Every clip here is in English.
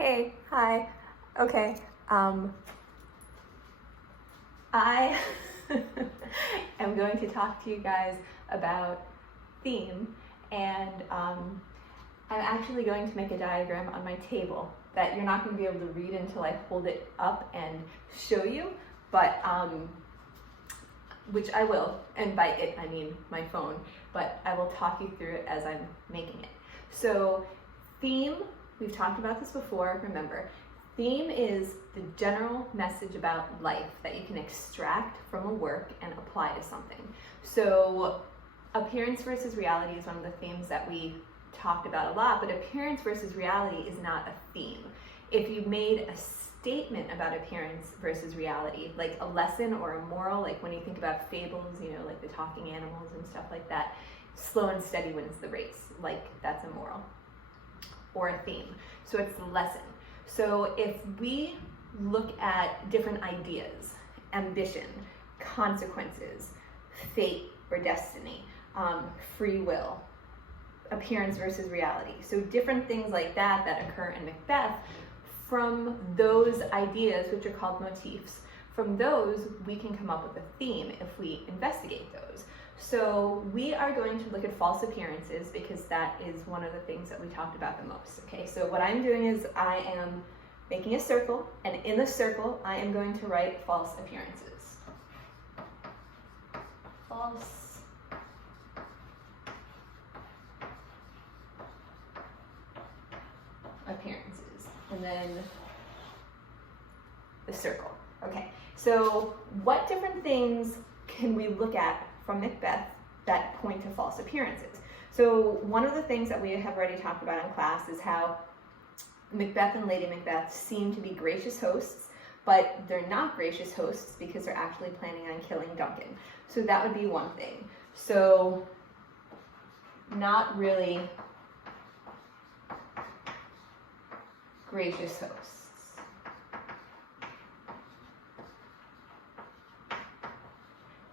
Hey, hi. Okay. I am going to talk to you guys about theme, and I'm actually going to make a diagram on my table that you're not going to be able to read until I hold it up and show you, but which I will, and by it I mean my phone, but I will talk you through it as I'm making it. So theme, we've talked about this before, remember, theme is the general message about life that you can extract from a work and apply to something. So appearance versus reality is one of the themes that we talked about a lot, but appearance versus reality is not a theme. If you made a statement about appearance versus reality, like a lesson or a moral, like when you think about fables, you know, like the talking animals and stuff like that, slow and steady wins the race, like that's a moral or a theme. So it's the lesson. So if we look at different ideas, ambition, consequences, fate or destiny, free will, appearance versus reality, so different things like that that occur in Macbeth, from those ideas, which are called motifs, from those we can come up with a theme if we investigate those. So we are going to look at false appearances because that is one of the things that we talked about the most. Okay, so what I'm doing is I am making a circle, and in the circle I am going to write false appearances. False appearances, and then the circle. Okay, so what different things can we look at from Macbeth that point to false appearances? So one of the things that we have already talked about in class is how Macbeth and Lady Macbeth seem to be gracious hosts, but they're not gracious hosts because they're actually planning on killing Duncan. So that would be one thing. So not really gracious hosts.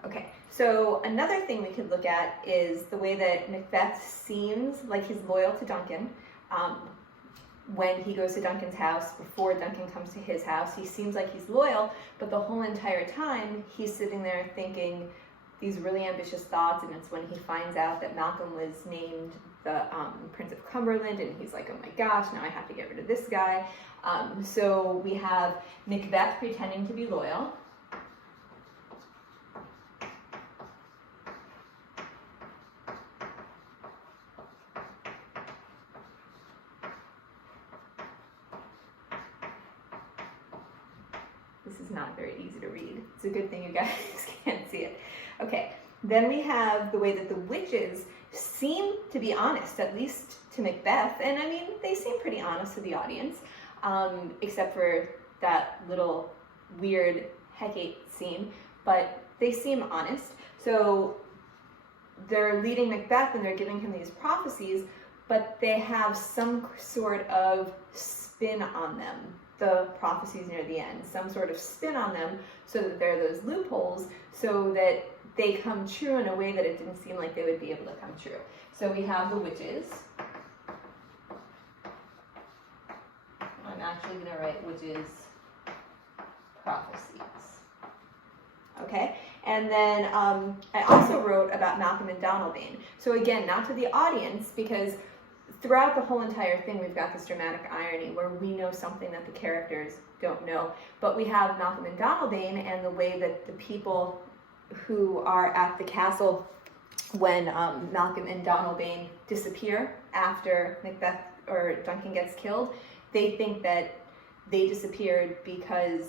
Okay, so another thing we could look at is the way that Macbeth seems like he's loyal to Duncan. When he goes to Duncan's house, before Duncan comes to his house, he seems like he's loyal, but the whole entire time he's sitting there thinking these really ambitious thoughts, and it's when he finds out that Malcolm was named the Prince of Cumberland, and he's like, oh my gosh, now I have to get rid of this guy. So we have Macbeth pretending to be loyal. This is not very easy to read. It's a good thing you guys can't see it. Okay, then we have the way that the witches seem to be honest, at least to Macbeth, and I mean, they seem pretty honest to the audience, except for that little weird Hecate scene, but they seem honest. So they're leading Macbeth and they're giving him these prophecies, but they have some sort of spin on them. The prophecies near the end, some sort of spin on them so that there are those loopholes so that they come true in a way that it didn't seem like they would be able to come true. So we have the witches. I'm actually going to write witches prophecies. Okay, and then I also wrote about Malcolm and Donalbain. So again, not to the audience, because throughout the whole entire thing, we've got this dramatic irony where we know something that the characters don't know. But we have Malcolm and Donalbain, and the way that the people who are at the castle when Malcolm and Donalbain disappear after Macbeth or Duncan gets killed, they think that they disappeared because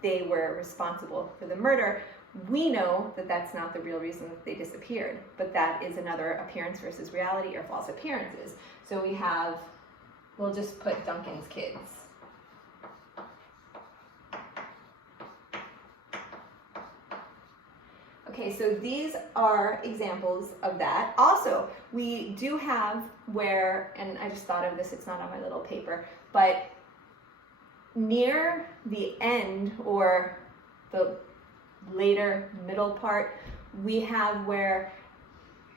they were responsible for the murder. We know that that's not the real reason that they disappeared, but that is another appearance versus reality or false appearances. So we have, we'll just put Duncan's kids. Okay, so these are examples of that. Also, we do have where, and I just thought of this, it's not on my little paper, but near the end or the later middle part, we have where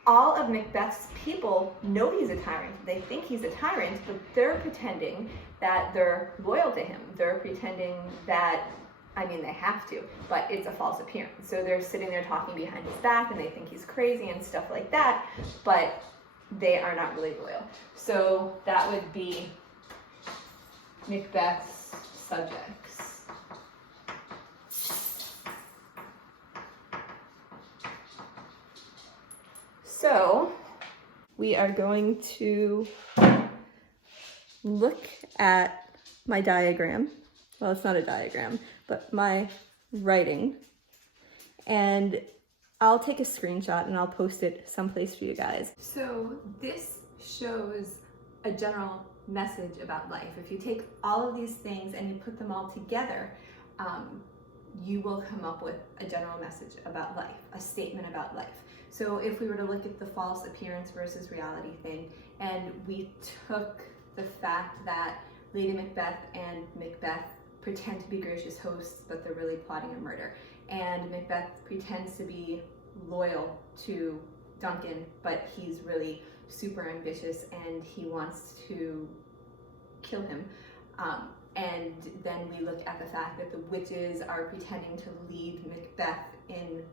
all of Macbeth's people know he's a tyrant. They think he's a tyrant, but they're pretending that they're loyal to him. They're pretending that, I mean, they have to, but it's a false appearance. So they're sitting there talking behind his back and they think he's crazy and stuff like that, but they are not really loyal. So that would be Macbeth's subjects. So we are going to look at my diagram. Well, it's not a diagram, but my writing. And I'll take a screenshot and I'll post it someplace for you guys. So this shows a general message about life. If you take all of these things and you put them all together, you will come up with a general message about life, a statement about life. So if we were to look at the false appearance versus reality thing, and we took the fact that Lady Macbeth and Macbeth pretend to be gracious hosts, but they're really plotting a murder. And Macbeth pretends to be loyal to Duncan, but he's really super ambitious and he wants to kill him. And then we look at the fact that the witches are pretending to lead Macbeth in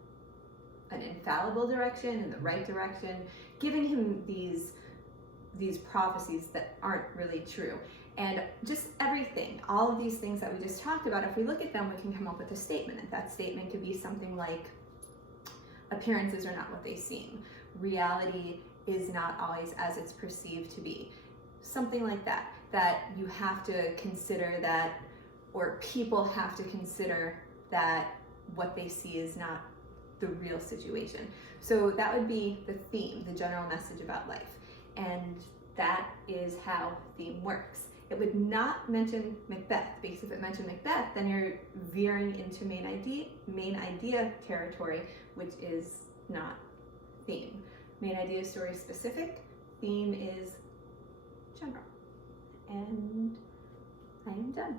an infallible direction, in the right direction, giving him these prophecies that aren't really true. And just everything, all of these things that we just talked about, if we look at them, we can come up with a statement. And that statement could be something like, appearances are not what they seem. Reality is not always as it's perceived to be. Something like that, that you have to consider that, or people have to consider that what they see is not the real situation. So that would be the theme, the general message about life. And that is how theme works. It would not mention Macbeth, because if it mentioned Macbeth, then you're veering into main idea territory, which is not theme. Main idea is story specific, theme is general. And I am done.